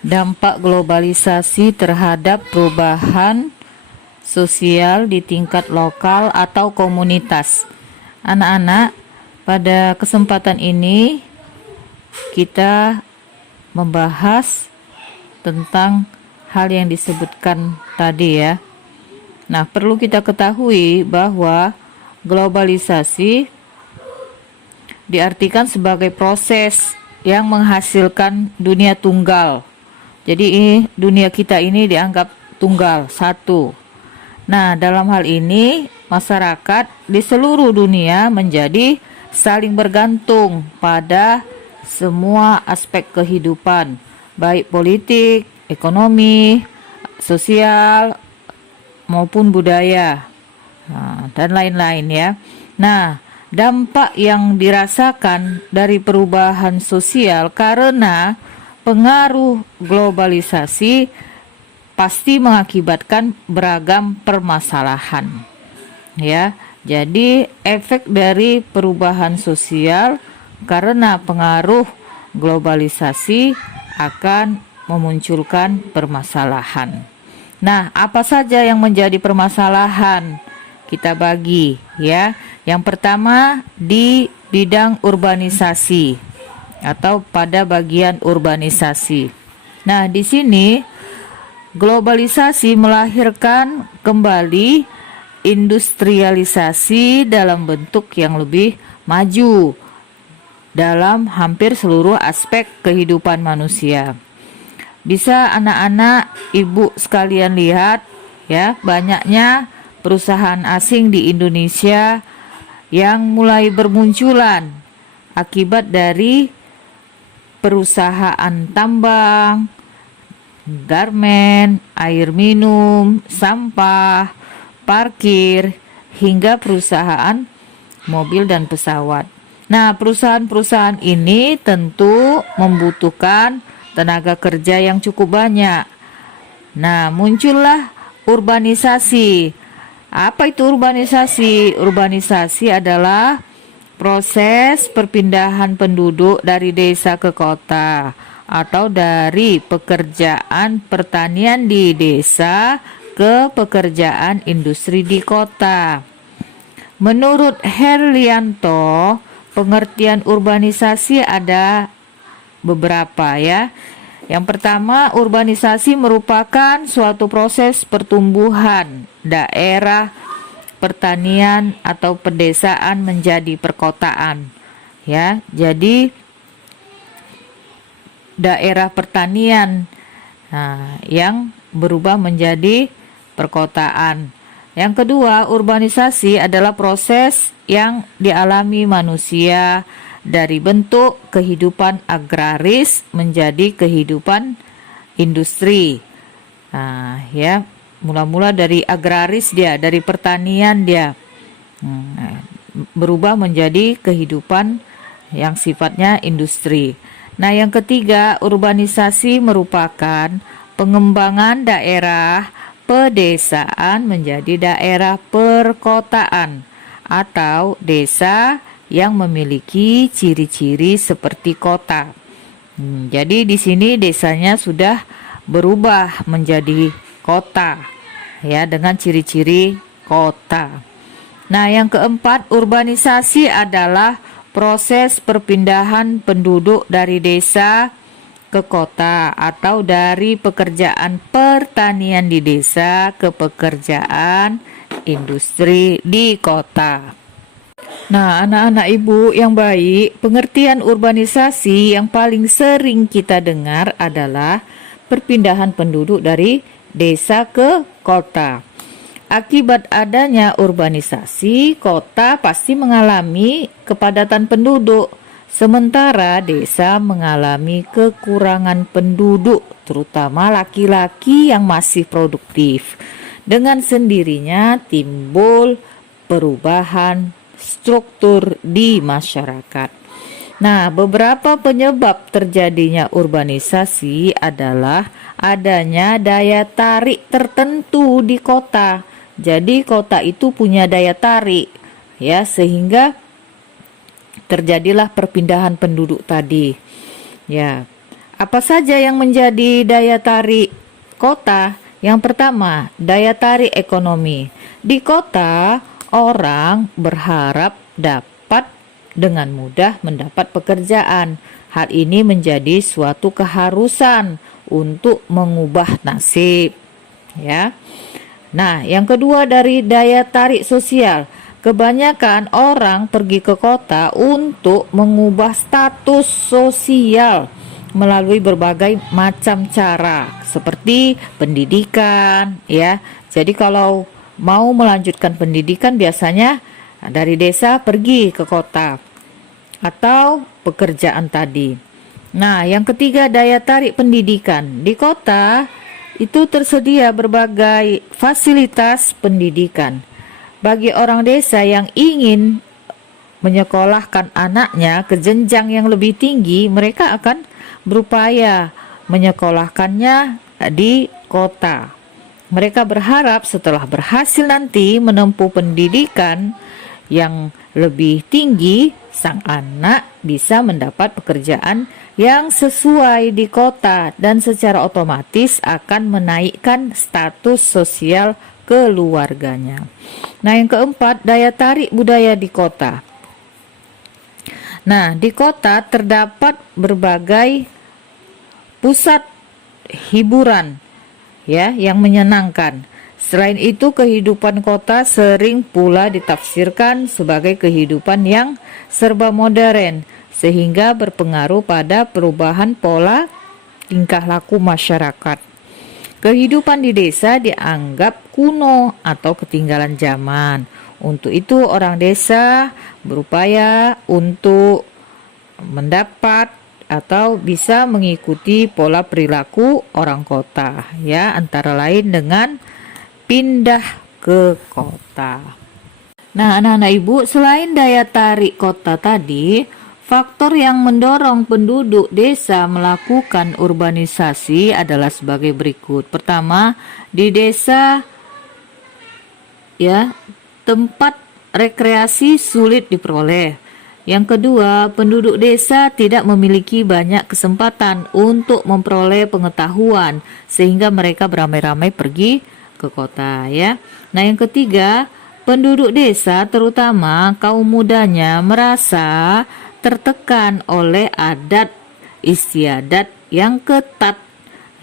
Dampak globalisasi terhadap perubahan sosial di tingkat lokal atau komunitas. Anak-anak, pada kesempatan ini kita membahas tentang hal yang disebutkan tadi ya. Nah, perlu kita ketahui bahwa globalisasi diartikan sebagai proses yang menghasilkan dunia tunggal. Jadi dunia kita ini dianggap tunggal, satu. Nah, dalam hal ini masyarakat di seluruh dunia menjadi saling bergantung pada semua aspek kehidupan, baik politik, ekonomi, sosial, maupun budaya, dan lain-lain ya. Nah, dampak yang dirasakan dari perubahan sosial karena pengaruh globalisasi pasti mengakibatkan beragam permasalahan. Ya, jadi efek dari perubahan sosial karena pengaruh globalisasi akan memunculkan permasalahan. Nah, apa saja yang menjadi permasalahan? Kita bagi ya. Yang pertama di bidang urbanisasi atau pada bagian urbanisasi. Nah, di sini globalisasi melahirkan kembali industrialisasi dalam bentuk yang lebih maju dalam hampir seluruh aspek kehidupan manusia. Bisa anak-anak, ibu sekalian lihat ya, banyaknya perusahaan asing di Indonesia yang mulai bermunculan akibat dari perusahaan tambang, garmen, air minum, sampah, parkir, hingga perusahaan mobil dan pesawat. Nah, perusahaan-perusahaan ini tentu membutuhkan tenaga kerja yang cukup banyak. Nah, muncullah urbanisasi. Apa itu urbanisasi? Urbanisasi adalah proses perpindahan penduduk dari desa ke kota atau dari pekerjaan pertanian di desa ke pekerjaan industri di kota. Menurut Herlianto, pengertian urbanisasi ada beberapa ya. Yang pertama, urbanisasi merupakan suatu proses pertumbuhan daerah pertanian atau pedesaan menjadi perkotaan. Ya, jadi daerah pertanian yang berubah menjadi perkotaan. Yang kedua, urbanisasi adalah proses yang dialami manusia dari bentuk kehidupan agraris menjadi kehidupan industri. Ya, mula-mula dari agraris dia, dari pertanian dia berubah menjadi kehidupan yang sifatnya industri. Nah, yang ketiga, urbanisasi merupakan pengembangan daerah pedesaan menjadi daerah perkotaan atau desa yang memiliki ciri-ciri seperti kota. Jadi di sini desanya sudah berubah menjadi kota ya, dengan ciri-ciri kota. Nah, yang keempat, urbanisasi adalah proses perpindahan penduduk dari desa ke kota atau dari pekerjaan pertanian di desa ke pekerjaan industri di kota. Nah, anak-anak ibu yang baik, pengertian urbanisasi yang paling sering kita dengar adalah perpindahan penduduk dari desa ke kota. Akibat adanya urbanisasi, kota pasti mengalami kepadatan penduduk, sementara desa mengalami kekurangan penduduk, terutama laki-laki yang masih produktif. Dengan sendirinya timbul perubahan struktur di masyarakat. Nah, beberapa penyebab terjadinya urbanisasi adalah adanya daya tarik tertentu di kota. Jadi kota itu punya daya tarik ya, sehingga terjadilah perpindahan penduduk tadi. Ya. Apa saja yang menjadi daya tarik kota? Yang pertama, daya tarik ekonomi. Di kota, orang berharap dapat dengan mudah mendapat pekerjaan. Hal ini menjadi suatu keharusan untuk mengubah nasib, ya. Nah, yang kedua dari daya tarik sosial. Kebanyakan orang pergi ke kota untuk mengubah status sosial melalui berbagai macam cara seperti pendidikan, ya. Jadi kalau mau melanjutkan pendidikan biasanya dari desa pergi ke kota atau pekerjaan tadi. Nah, yang ketiga daya tarik pendidikan. Di kota itu tersedia berbagai fasilitas pendidikan. Bagi orang desa yang ingin menyekolahkan anaknya ke jenjang yang lebih tinggi, mereka akan berupaya menyekolahkannya di kota. Mereka berharap setelah berhasil nanti menempuh pendidikan yang lebih tinggi, sang anak bisa mendapat pekerjaan yang sesuai di kota dan secara otomatis akan menaikkan status sosial keluarganya. Nah, yang keempat, daya tarik budaya di kota. Nah, di kota terdapat berbagai pusat hiburan, ya, yang menyenangkan. Selain itu, kehidupan kota sering pula ditafsirkan sebagai kehidupan yang serba modern, sehingga berpengaruh pada perubahan pola tingkah laku masyarakat. Kehidupan di desa dianggap kuno atau ketinggalan zaman. Untuk itu, orang desa berupaya untuk mendapat atau bisa mengikuti pola perilaku orang kota, ya, antara lain dengan pindah ke kota. Nah, anak-anak ibu, selain daya tarik kota tadi, faktor yang mendorong penduduk desa melakukan urbanisasi adalah sebagai berikut. Pertama, di desa, ya, tempat rekreasi sulit diperoleh. Yang kedua, penduduk desa tidak memiliki banyak kesempatan untuk memperoleh pengetahuan sehingga mereka beramai-ramai pergi ke kota, ya. Nah, yang ketiga, penduduk desa terutama kaum mudanya merasa tertekan oleh adat istiadat yang ketat,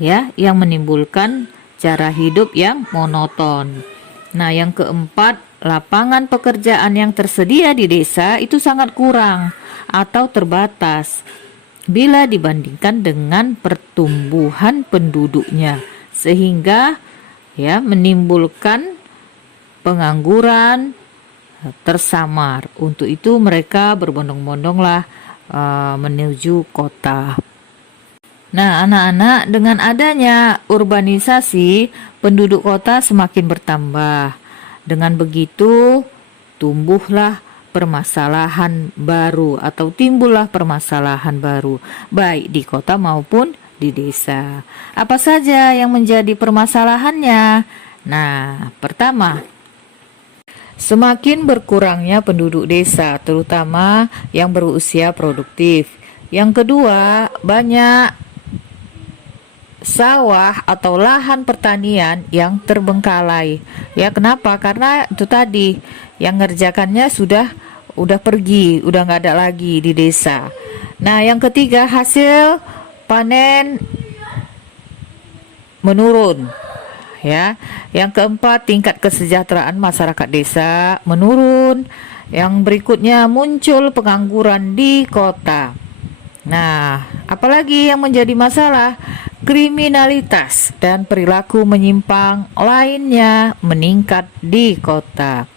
ya, yang menimbulkan cara hidup yang monoton. Nah, yang keempat, lapangan pekerjaan yang tersedia di desa itu sangat kurang atau terbatas bila dibandingkan dengan pertumbuhan penduduknya, sehingga, ya, menimbulkan pengangguran tersamar. Untuk itu mereka berbondong-bondonglah menuju kota. Nah, anak-anak, dengan adanya urbanisasi, penduduk kota semakin bertambah. Dengan begitu, tumbuhlah permasalahan baru atau timbullah permasalahan baru, baik di kota maupun di desa. Apa saja yang menjadi permasalahannya? Nah, pertama, semakin berkurangnya penduduk desa, terutama yang berusia produktif. Yang kedua, banyak sawah atau lahan pertanian yang terbengkalai. Ya, kenapa? Karena itu tadi yang ngerjakannya udah pergi, udah nggak ada lagi di desa. Nah, yang ketiga, hasil panen menurun. Ya, yang keempat, tingkat kesejahteraan masyarakat desa menurun. Yang berikutnya, muncul pengangguran di kota. Nah, apalagi yang menjadi masalah? Kriminalitas dan perilaku menyimpang lainnya meningkat di kota.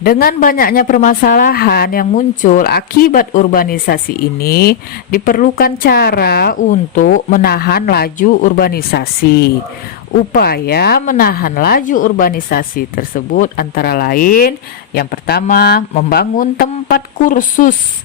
Dengan banyaknya permasalahan yang muncul akibat urbanisasi ini, diperlukan cara untuk menahan laju urbanisasi. Upaya menahan laju urbanisasi tersebut antara lain, yang pertama, membangun tempat kursus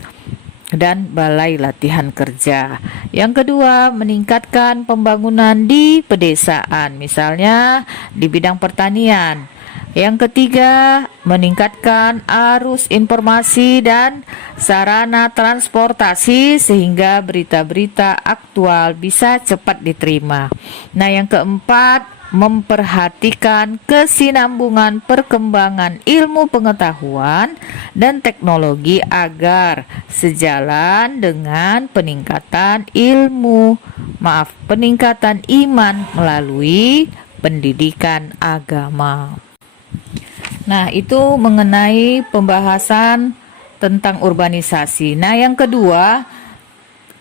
dan balai latihan kerja. Yang kedua, meningkatkan pembangunan di pedesaan, misalnya di bidang pertanian. Yang ketiga, meningkatkan arus informasi dan sarana transportasi sehingga berita-berita aktual bisa cepat diterima. Nah, yang keempat, memperhatikan kesinambungan perkembangan ilmu pengetahuan dan teknologi agar sejalan dengan peningkatan iman melalui pendidikan agama. Nah, itu mengenai pembahasan tentang urbanisasi. Nah, yang kedua,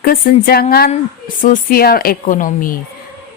kesenjangan sosial ekonomi.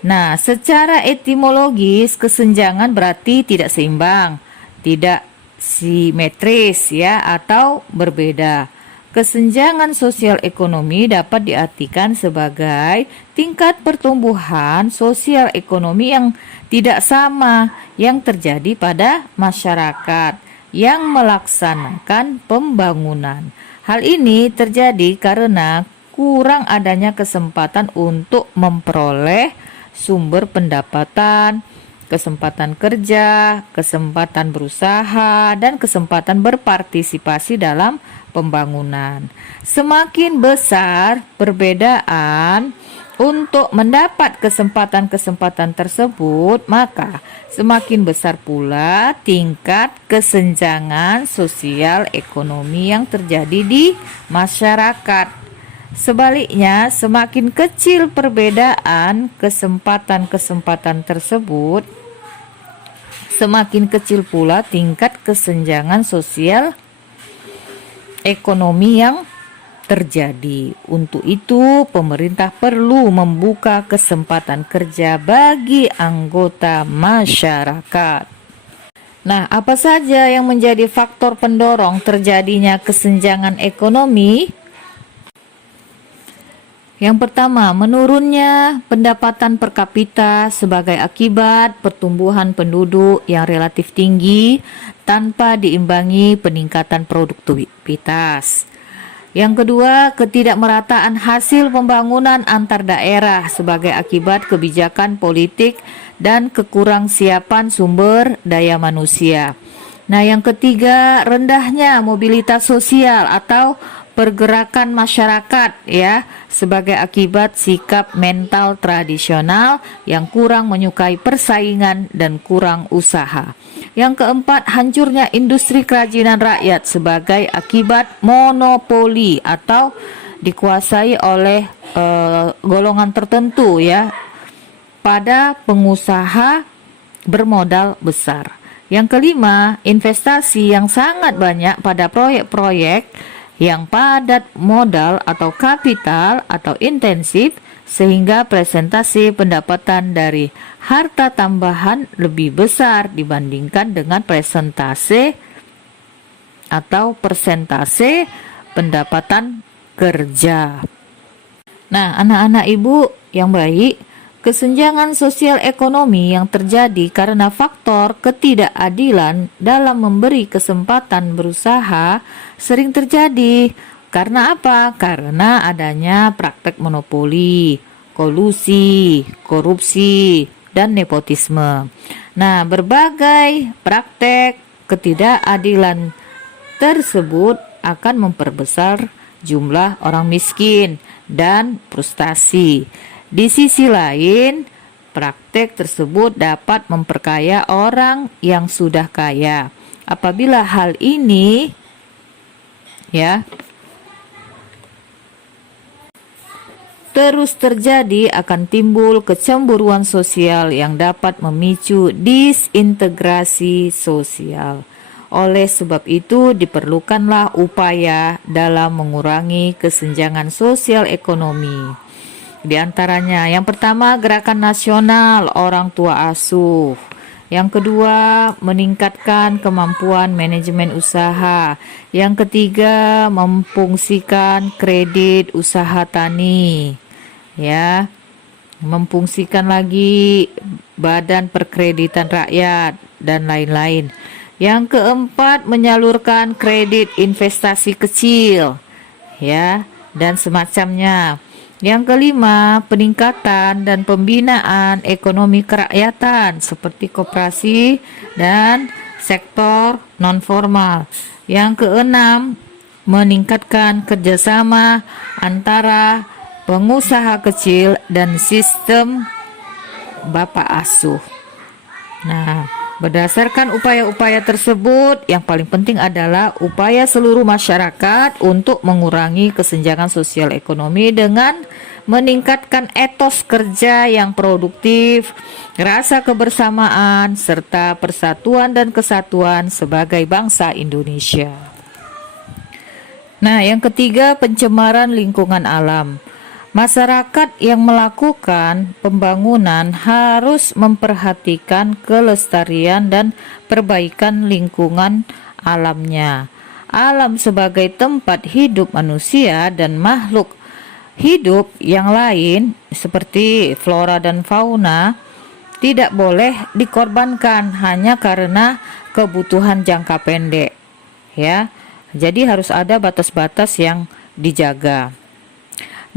Nah, secara etimologis kesenjangan berarti tidak seimbang, tidak simetris ya, atau berbeda. Kesenjangan sosial ekonomi dapat diartikan sebagai tingkat pertumbuhan sosial ekonomi yang tidak sama yang terjadi pada masyarakat yang melaksanakan pembangunan. Hal ini terjadi karena kurang adanya kesempatan untuk memperoleh sumber pendapatan, kesempatan kerja, kesempatan berusaha, dan kesempatan berpartisipasi dalam pembangunan. Semakin besar perbedaan untuk mendapat kesempatan-kesempatan tersebut, maka semakin besar pula tingkat kesenjangan sosial ekonomi yang terjadi di masyarakat. Sebaliknya, semakin kecil perbedaan kesempatan-kesempatan tersebut, semakin kecil pula tingkat kesenjangan sosial ekonomi yang terjadi. Untuk itu, pemerintah perlu membuka kesempatan kerja bagi anggota masyarakat. Nah, apa saja yang menjadi faktor pendorong terjadinya kesenjangan ekonomi? Yang pertama, menurunnya pendapatan per kapita sebagai akibat pertumbuhan penduduk yang relatif tinggi tanpa diimbangi peningkatan produktivitas. Yang kedua, ketidakmerataan hasil pembangunan antar daerah sebagai akibat kebijakan politik dan kekurangsiapan sumber daya manusia. Nah, yang ketiga, rendahnya mobilitas sosial atau pergerakan masyarakat ya sebagai akibat sikap mental tradisional yang kurang menyukai persaingan dan kurang usaha. Yang keempat, hancurnya industri kerajinan rakyat sebagai akibat monopoli atau dikuasai oleh golongan tertentu ya pada pengusaha bermodal besar. Yang kelima, investasi yang sangat banyak pada proyek-proyek yang padat modal atau kapital atau intensif sehingga presentasi pendapatan dari harta tambahan lebih besar dibandingkan dengan presentase atau persentase pendapatan kerja. Nah, anak-anak ibu yang baik, kesenjangan sosial ekonomi yang terjadi karena faktor ketidakadilan dalam memberi kesempatan berusaha sering terjadi. Karena apa? Karena adanya praktek monopoli, kolusi, korupsi, dan nepotisme. Nah, berbagai praktek ketidakadilan tersebut akan memperbesar jumlah orang miskin dan frustasi. Di sisi lain, praktek tersebut dapat memperkaya orang yang sudah kaya. Apabila hal ini terus terjadi, akan timbul kecemburuan sosial yang dapat memicu disintegrasi sosial. Oleh sebab itu, diperlukanlah upaya dalam mengurangi kesenjangan sosial ekonomi. Di antaranya, yang pertama, gerakan nasional orang tua asuh. Yang kedua, meningkatkan kemampuan manajemen usaha. Yang ketiga, memfungsikan kredit usaha tani. Ya, memfungsikan lagi badan perkreditan rakyat dan lain-lain. Yang keempat, menyalurkan kredit investasi kecil, ya, dan semacamnya. Yang kelima, peningkatan dan pembinaan ekonomi kerakyatan seperti koperasi dan sektor non-formal. Yang keenam, meningkatkan kerjasama antara pengusaha kecil dan sistem bapak asuh. Nah, berdasarkan upaya-upaya tersebut, yang paling penting adalah upaya seluruh masyarakat untuk mengurangi kesenjangan sosial ekonomi dengan meningkatkan etos kerja yang produktif, rasa kebersamaan, serta persatuan dan kesatuan sebagai bangsa Indonesia. Nah, yang ketiga, pencemaran lingkungan alam. Masyarakat yang melakukan pembangunan harus memperhatikan kelestarian dan perbaikan lingkungan alamnya. Alam sebagai tempat hidup manusia dan makhluk hidup yang lain seperti flora dan fauna tidak boleh dikorbankan hanya karena kebutuhan jangka pendek. Ya, jadi harus ada batas-batas yang dijaga.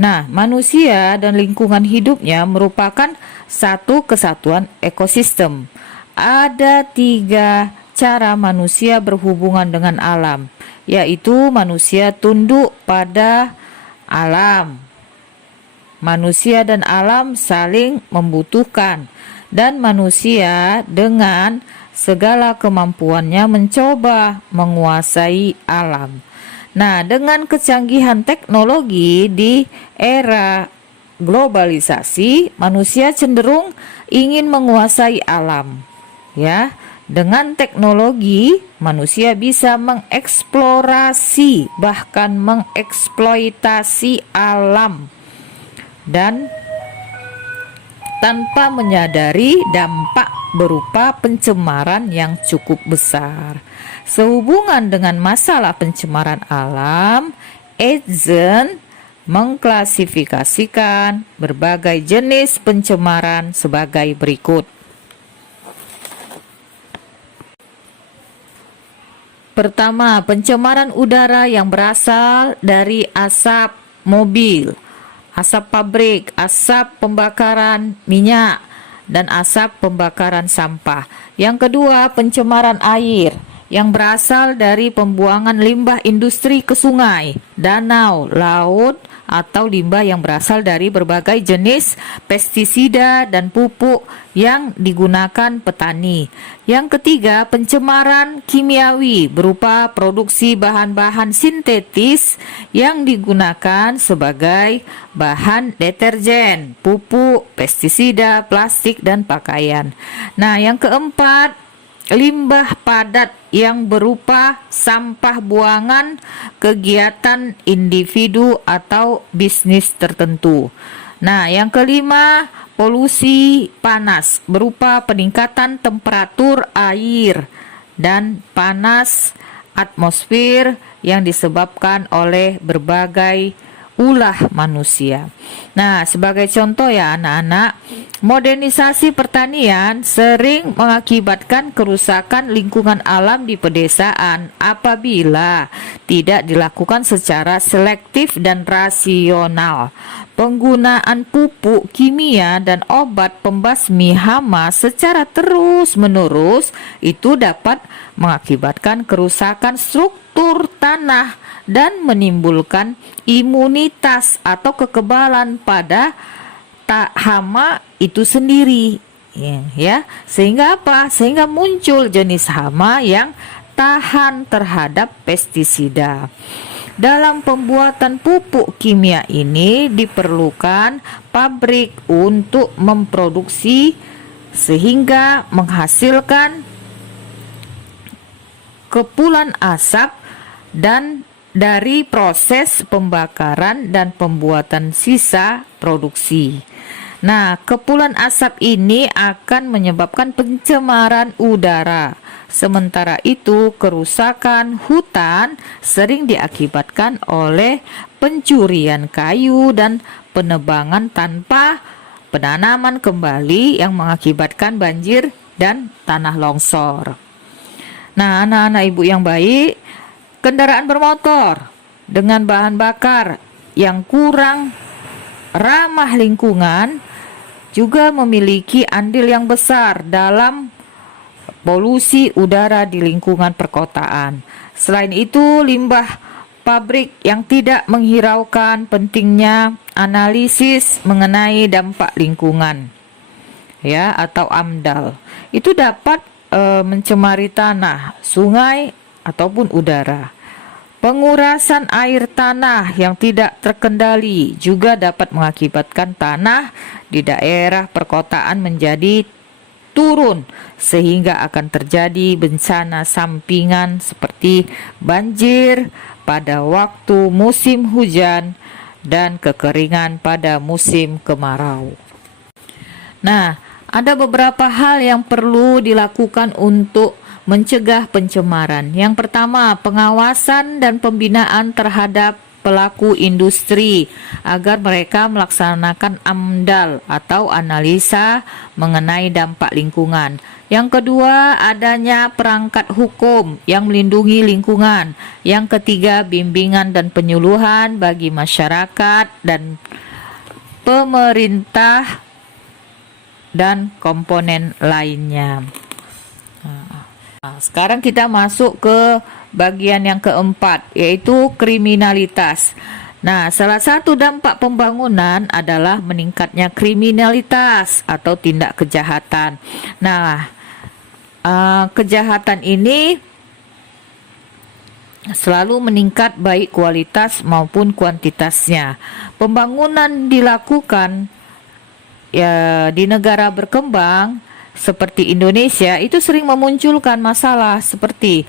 Nah, manusia dan lingkungan hidupnya merupakan satu kesatuan ekosistem. Ada 3 cara manusia berhubungan dengan alam, yaitu manusia tunduk pada alam. Manusia dan alam saling membutuhkan, dan manusia dengan segala kemampuannya mencoba menguasai alam. Nah, dengan kecanggihan teknologi di era globalisasi, manusia cenderung ingin menguasai alam. Ya, dengan teknologi, manusia bisa mengeksplorasi bahkan mengeksploitasi alam dan tanpa menyadari dampak berupa pencemaran yang cukup besar. Sehubungan dengan masalah pencemaran alam, Eisen mengklasifikasikan berbagai jenis pencemaran sebagai berikut. Pertama, pencemaran udara yang berasal dari asap mobil, asap pabrik, asap pembakaran minyak, dan asap pembakaran sampah. Yang kedua, pencemaran air yang berasal dari pembuangan limbah industri ke sungai, danau, laut, atau limbah yang berasal dari berbagai jenis pestisida dan pupuk yang digunakan petani. Yang ketiga, pencemaran kimiawi berupa produksi bahan-bahan sintetis yang digunakan sebagai bahan deterjen, pupuk, pestisida, plastik, dan pakaian. Nah, yang keempat, limbah padat yang berupa sampah buangan kegiatan individu atau bisnis tertentu. Nah, yang kelima, polusi panas berupa peningkatan temperatur air dan panas atmosfer yang disebabkan oleh berbagai ulah manusia. Nah, sebagai contoh ya anak-anak, modernisasi pertanian sering mengakibatkan kerusakan lingkungan alam di pedesaan apabila tidak dilakukan secara selektif dan rasional. Penggunaan pupuk kimia dan obat pembasmi hama secara terus-menerus itu dapat mengakibatkan kerusakan struktur tanah dan menimbulkan imunitas atau kekebalan pada hama itu sendiri, ya. Sehingga apa? Sehingga muncul jenis hama yang tahan terhadap pestisida. Dalam pembuatan pupuk kimia ini diperlukan pabrik untuk memproduksi sehingga menghasilkan kepulan asap dan dari proses pembakaran dan pembuatan sisa produksi. Nah, kepulan asap ini akan menyebabkan pencemaran udara. Sementara itu, kerusakan hutan sering diakibatkan oleh pencurian kayu dan penebangan tanpa penanaman kembali yang mengakibatkan banjir dan tanah longsor. Nah, anak-anak ibu yang baik, kendaraan bermotor dengan bahan bakar yang kurang ramah lingkungan juga memiliki andil yang besar dalam polusi udara di lingkungan perkotaan. Selain itu, limbah pabrik yang tidak menghiraukan pentingnya analisis mengenai dampak lingkungan, ya, atau AMDAL. Itu dapat mencemari tanah, sungai, ataupun udara. Pengurasan air tanah yang tidak terkendali juga dapat mengakibatkan tanah di daerah perkotaan menjadi turun, sehingga akan terjadi bencana sampingan seperti banjir pada waktu musim hujan dan kekeringan pada musim kemarau. Nah, ada beberapa hal yang perlu dilakukan untuk mencegah pencemaran. Yang pertama, pengawasan dan pembinaan terhadap pelaku industri agar mereka melaksanakan AMDAL atau analisa mengenai dampak lingkungan. Yang kedua, adanya perangkat hukum yang melindungi lingkungan. Yang ketiga, bimbingan dan penyuluhan bagi masyarakat dan pemerintah dan komponen lainnya. Nah, sekarang kita masuk ke bagian yang keempat, yaitu kriminalitas. Nah, salah satu dampak pembangunan adalah meningkatnya kriminalitas atau tindak kejahatan. Nah, kejahatan ini selalu meningkat baik kualitas maupun kuantitasnya. Pembangunan dilakukan ya di negara berkembang seperti Indonesia itu sering memunculkan masalah seperti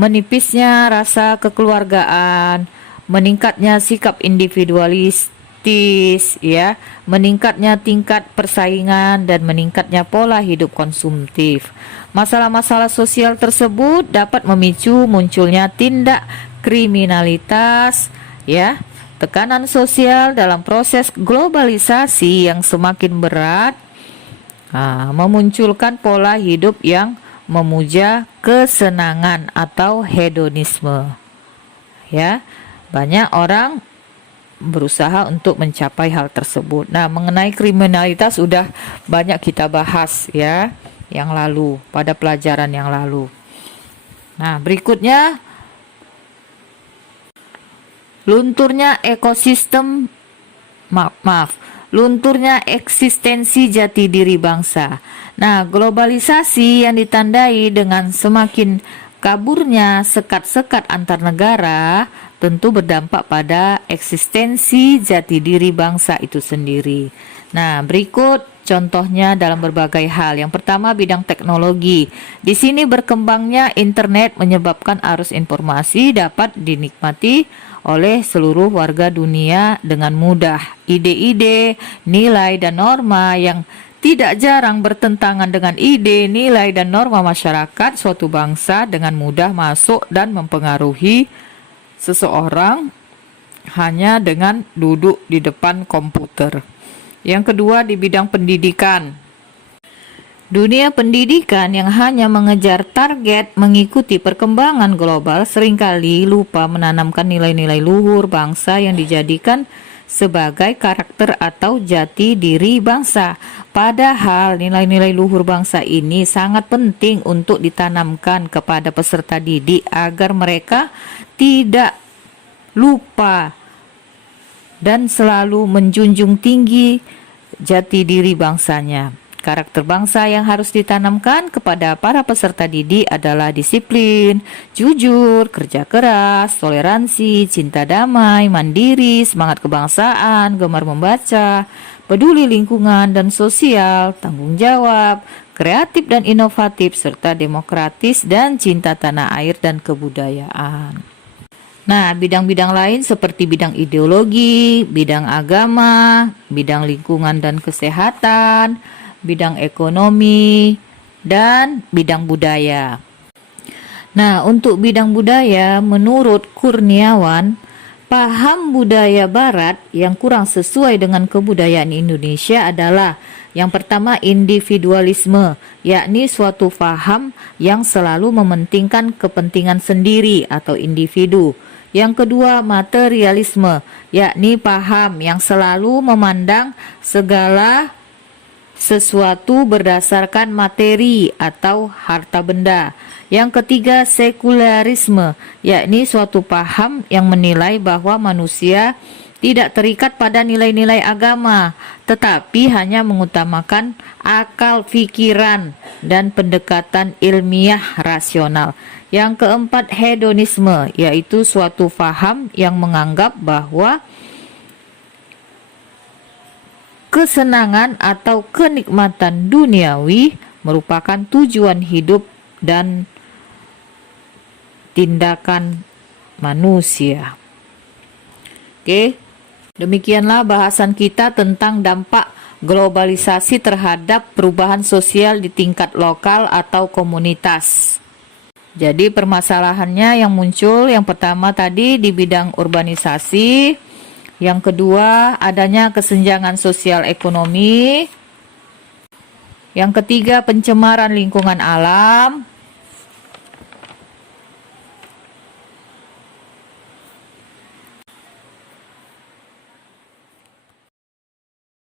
menipisnya rasa kekeluargaan, meningkatnya sikap individualistis, ya, meningkatnya tingkat persaingan dan meningkatnya pola hidup konsumtif. Masalah-masalah sosial tersebut dapat memicu munculnya tindak kriminalitas, ya. Tekanan sosial dalam proses globalisasi yang semakin berat memunculkan pola hidup yang memuja kesenangan atau hedonisme. Ya, banyak orang berusaha untuk mencapai hal tersebut. Nah, mengenai kriminalitas sudah banyak kita bahas ya, yang lalu pada pelajaran yang lalu. Nah, berikutnya lunturnya ekosistem lunturnya eksistensi jati diri bangsa. Nah, globalisasi yang ditandai dengan semakin kaburnya sekat-sekat antar negara tentu berdampak pada eksistensi jati diri bangsa itu sendiri. Nah, berikut contohnya dalam berbagai hal. Yang pertama, bidang teknologi. Di sini berkembangnya internet menyebabkan arus informasi dapat dinikmati oleh seluruh warga dunia dengan mudah. Ide-ide, nilai dan norma yang tidak jarang bertentangan dengan ide, nilai dan norma masyarakat suatu bangsa dengan mudah masuk dan mempengaruhi seseorang hanya dengan duduk di depan komputer. Yang kedua, di bidang pendidikan. Dunia pendidikan yang hanya mengejar target mengikuti perkembangan global seringkali lupa menanamkan nilai-nilai luhur bangsa yang dijadikan sebagai karakter atau jati diri bangsa. Padahal nilai-nilai luhur bangsa ini sangat penting untuk ditanamkan kepada peserta didik agar mereka tidak lupa dan selalu menjunjung tinggi jati diri bangsanya. Karakter bangsa yang harus ditanamkan kepada para peserta didik adalah disiplin, jujur, kerja keras, toleransi, cinta damai, mandiri, semangat kebangsaan, gemar membaca, peduli lingkungan dan sosial, tanggung jawab, kreatif dan inovatif, serta demokratis dan cinta tanah air dan kebudayaan. Nah, bidang-bidang lain seperti bidang ideologi, bidang agama, bidang lingkungan dan kesehatan, bidang ekonomi, dan bidang budaya. Nah, untuk bidang budaya, menurut Kurniawan, paham budaya barat yang kurang sesuai dengan kebudayaan Indonesia adalah yang pertama, individualisme, yakni suatu paham yang selalu mementingkan kepentingan sendiri atau individu. Yang kedua, materialisme, yakni paham yang selalu memandang segala sesuatu berdasarkan materi atau harta benda. Yang ketiga, sekularisme, yakni suatu paham yang menilai bahwa manusia tidak terikat pada nilai-nilai agama, tetapi hanya mengutamakan akal pikiran dan pendekatan ilmiah rasional. Yang keempat, hedonisme, yaitu suatu paham yang menganggap bahwa kesenangan atau kenikmatan duniawi merupakan tujuan hidup dan tindakan manusia. Oke. Demikianlah bahasan kita tentang dampak globalisasi terhadap perubahan sosial di tingkat lokal atau komunitas. Jadi permasalahannya yang muncul yang pertama tadi di bidang urbanisasi, yang kedua adanya kesenjangan sosial ekonomi, yang ketiga pencemaran lingkungan alam,